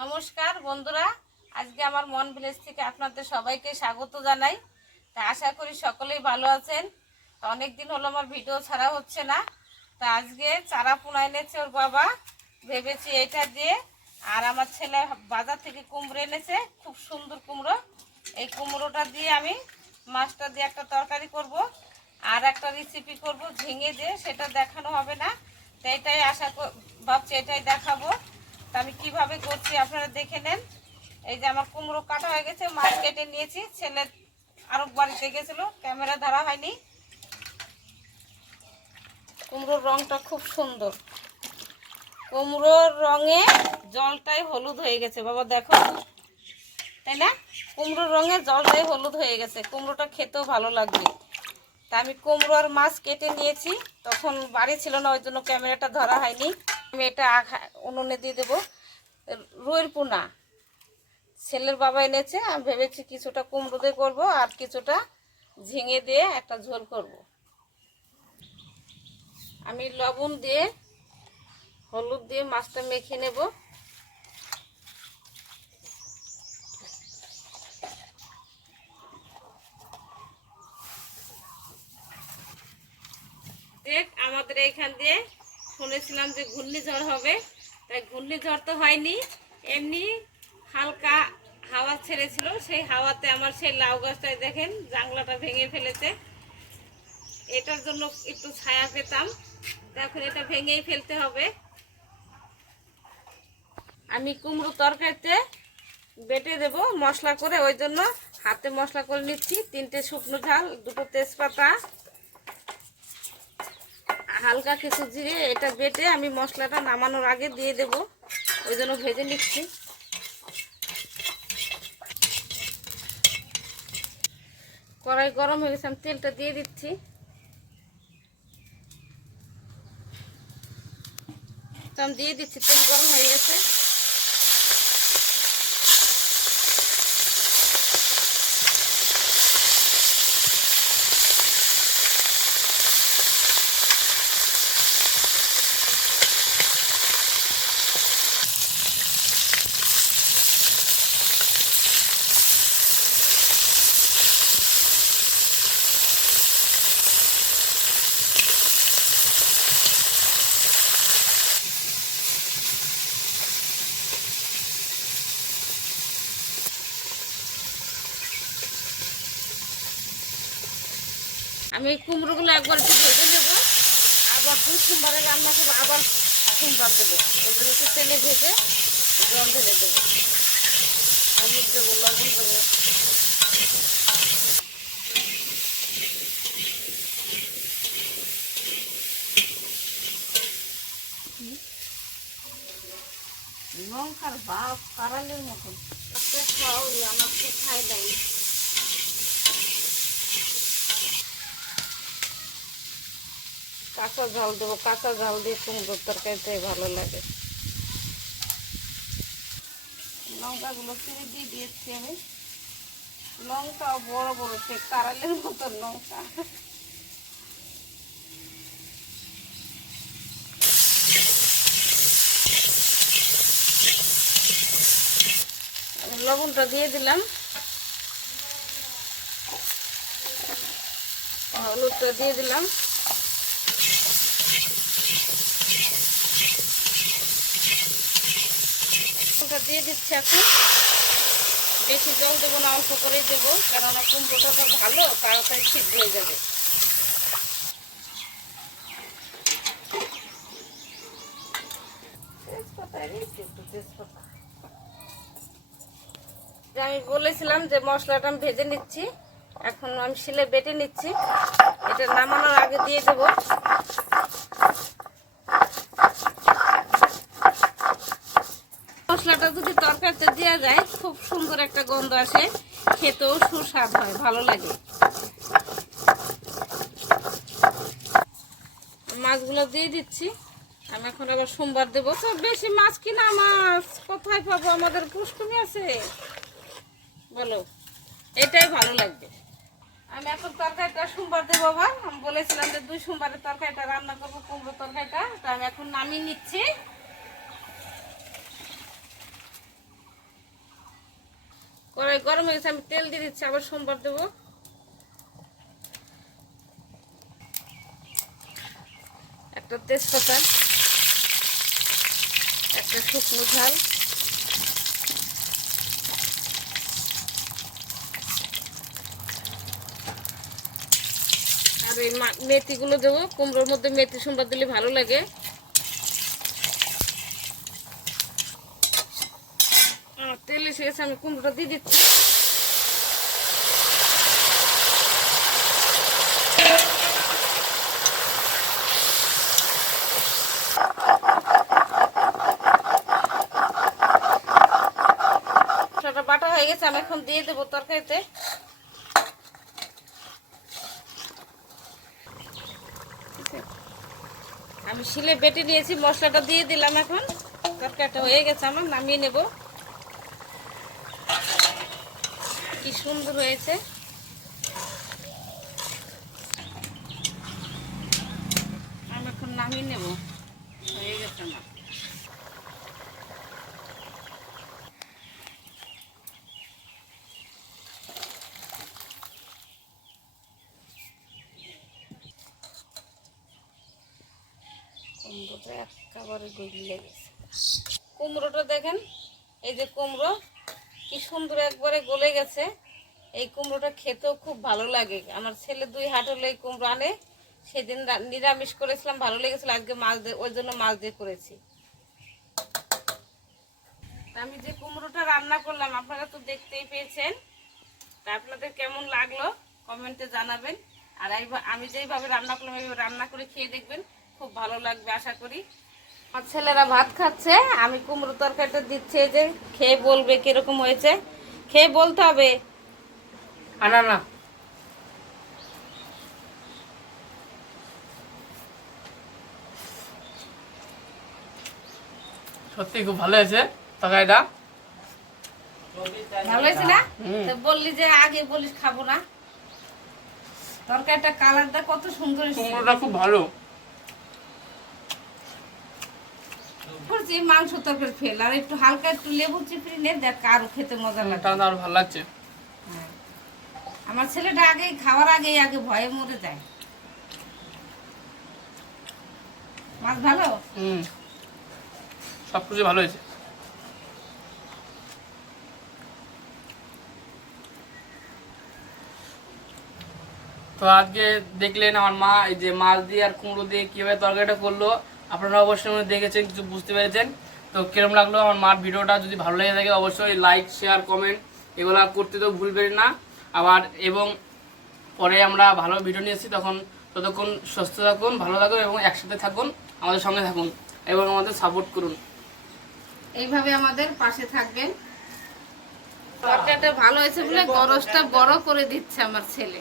নমস্কার বন্ধুরা, আজকে আমার মন ভিলেজ থেকে আপনাদের সবাইকে স্বাগত জানাই। তা আশা করি সকলেই ভালো আছেন। তা অনেক দিন হলো আমার ভিডিও ছাড়া হচ্ছে না। তা আজকে চারা পোনা এনেছে ওর বাবা, ভেবেছি এটা দিয়ে। আর আমার ছেলে বাজার থেকে কুমড়ো এনেছে, খুব সুন্দর কুমড়ো। এই কুমড়োটা দিয়ে আমি মাছটা দিয়ে একটা তরকারি করব, আর একটা রেসিপি করব ঝিঙে দিয়ে, সেটা দেখানো হবে না। তো এটাই ভাবছি এটাই দেখাবো। তা আমি কিভাবে করছি আপনারা দেখে নেন। এই যে আমার কুমড়ো কাটা হয়ে গেছে, মাছ কেটে নিয়েছি। ছেলে আরো বাড়িতে গেছিল, ক্যামেরা ধরা হয়নি। কুমড়োর রংটা খুব সুন্দর, কুমড়োর রঙে জলটাই হলুদ হয়ে গেছে বাবা, দেখো, তাই না? কুমড়োর রঙে জলটাই হলুদ হয়ে গেছে, কুমড়োটা খেতেও ভালো লাগবে। তা আমি কুমড়ো আর মাছ কেটে নিয়েছি, তখন বাড়ি ছিল না, ওই জন্য ক্যামেরাটা ধরা হয়নি। আমি এটা উনুনে দিয়ে দেবো। রুইর পোনা ছেলের বাবা এনেছে, আমি ভেবেছি কিছুটা কুমড়ো দিয়ে করবো আর কিছুটা ঝিঙে দিয়ে একটা ঝোল করব। আমি লবণ দিয়ে হলুদ দিয়ে মাছটা মেখে নেব। দেখ, আমাদের এইখান দিয়ে শুনেছিলাম যে ঘূর্ণিঝড় হবে, তাই ঘূর্ণিঝড় তো হয়নি, এমনি হালকা হাওয়া ছেড়েছিল। সেই হাওয়াতে আমার সেই লাউ গাছটায় দেখেন জাংলাটা ভেঙে ফেলেছে। এটার জন্য একটু ছায়া পেতাম, এখন এটা ভেঙেই ফেলতে হবে। আমি কুমড়ো তরকারিতে বেটে দেব মশলা করে, ওই জন্য হাতে মশলা করে নিচ্ছি। 3টে শুকনো ঝাল, 2টো তেজপাতা, হালকা কিছু জিরে, এটা বেটে আমি মশলাটা নামানোর আগে দিয়ে দেব, ওই জন্য ভেজে নিচ্ছি। কড়াই গরম হয়ে গেছে, আমি তেলটা দিয়ে দিচ্ছি। তো আমি দিয়ে দিচ্ছি, তেল গরম হয়ে গেছে। আমি এই কুমড়োগুলো একবার একটু ভেজে নেবো, আবার 2 সোমবারে রান্না করবো, আবার সোমবার দেবো। ওই জন্য একটু তেলে ভেজে জল ঢেলে দেবো, হলুদ দেবো, লবণ দেবো। লঙ্কার বাপ কারালের মতন খাওয়াই, আমার তো খাই নাই। কাঁচা ঝাল দেবো, কাঁচা ঝাল দিয়ে কুমড়োর তরকারিতে ভালো লাগে। লঙ্কাগুলো ছেড়ে দিয়ে দিয়েছি আমি। লঙ্কা বড় বড়, সে কারালের মতন লঙ্কা। লবণটা দিয়ে দিলাম, হলুদটা দিয়ে দিলাম। দিয়ে দিচ্ছি এখন, বেশি জল দেবো না, অল্প করেই দেবো, কেননা কুমড়োটা তো ভালো, তাড়াতাড়ি সিদ্ধ হয়ে যাবে। আমি বলেছিলাম যে মশলাটা আমি ভেজে নিচ্ছি, এখন আমি শিলে বেটে নিচ্ছি। এটা নামানোর আগে দিয়ে দেব। মশলাটা যদি তরকারিতে দেওয়া যায়, খুব সুন্দর একটা গন্ধ আসে, খেতেও সুস্বাদ হয়, ভালো লাগে। মাছগুলো দিয়ে দিচ্ছি। আমি এখন আবার সোমবার দেবো। তো বেশি মাছ কিনা মাছ কোথায় পাবো, আমাদের পুষ্কুনি আছে বলো, এটাই ভালো লাগবে। আমি এখন তরকারিটা সোমবার দেবো। আবার আমি বলেছিলাম যে 2 সোমবারের তরকারিটা রান্না করবো, কুমড়ো তরকারিটা। তো আমি এখন নামিয়ে নিচ্ছি। কড়াই গরম হয়ে গেছে, আমি তেল দিয়ে দিচ্ছি, আবার সোমবার দেবো। একটা তেজপাতা, একটা শুকনো ঝাল, আর এই মেথিগুলো দেবো। কুমড়োর মধ্যে মেথি সোমবার দিলে ভালো লাগে। তেল এসে গেছে, আমি কুমড়োটা দিয়ে দিচ্ছি। বাটা হয়ে গেছে, আমি এখন দিয়ে দেবো তরকারিতে। আমি শিলে বেটে নিয়েছি, মশলাটা দিয়ে দিলাম। এখন তরকারিটা হয়ে গেছে আমার, নামিয়ে নেব। কি সুন্দর হয়েছে। আমি এখন নামিয়ে নেব, হয়ে গেছে আমার। কুমড়োটা একেবারে গলে গেছে। কুমড়োটা দেখেন, এই যে কুমড়ো কি সুন্দর একবারে গলে গেছে। এই কুমড়োটা খেতেও খুব ভালো লাগে। আমার ছেলে 2 হাট হলো এই কুমড়ো আনে। সেদিন নিরামিষ করেছিলাম, ভালো লেগেছিল। আজকে মাছ দিয়ে, ওই জন্য মাছ দিয়ে করেছি। আমি যে কুমড়োটা রান্না করলাম আপনারা তো দেখতেই পেয়েছেন। তা আপনাদের কেমন লাগলো কমেন্টে জানাবেন। আর আমি যেইভাবে রান্না করলাম এইভাবে রান্না করে খেয়ে দেখবেন, খুব ভালো লাগবে আশা করি। আমার ছেলেরা ভাত খাচ্ছে, আমি কুমড়ো তরকারিটা দিচ্ছি। যে খেয়ে বলবে কিরকম হয়েছে, খেয়ে বলতে হবে। না না, সত্যি খুব ভালো হয়েছে তরকারিটা। ভালো হয়েছে না? তো বললি যে আগে বলিস খাবো না। তরকারিটা কালারটা কত সুন্দর এসেছে। কুমড়োটা খুব ভালো করছি। মাংস তরকারি ফেল, আর একটু হালকা একটু লেবু চিপড়ি নে, দেখ আরো খেতে মজা লাগে। তাহলে আরো ভালো লাগছে। আমার ছেলেটা আগে খাওয়ার আগে ভয়ে মরে যায়। মাছ ভালো? সবকিছু ভালো হয়েছে। তো আজকে দেখলেন আমার মা এই যে মাছ দিয়ে আর কুমড়ো দিয়ে কিভাবে তরকারিটা করলো। আপনারা অবশ্যই দেখেছেন, কিছু বুঝতে পেরেছেন। তো কিরম লাগলো আমার মার ভিডিওটা? যদি ভালো লেগে থাকে অবশ্যই লাইক, শেয়ার, কমেন্ট এগুলো করতে তো ভুলবেন না। আবার এবং পরে আমরা ভালো ভিডিও নিয়ে এসেছি, ততক্ষণ সুস্থ থাকুন, ভালো থাকুন এবং একসাথে থাকুন, আমাদের সঙ্গে থাকুন এবং আমাদের সাপোর্ট করুন। এইভাবে আমাদের পাশে থাকবেন। তরকারিটা ভালো হয়েছে বলে গরজটা বড় করে দিচ্ছে আমার ছেলে।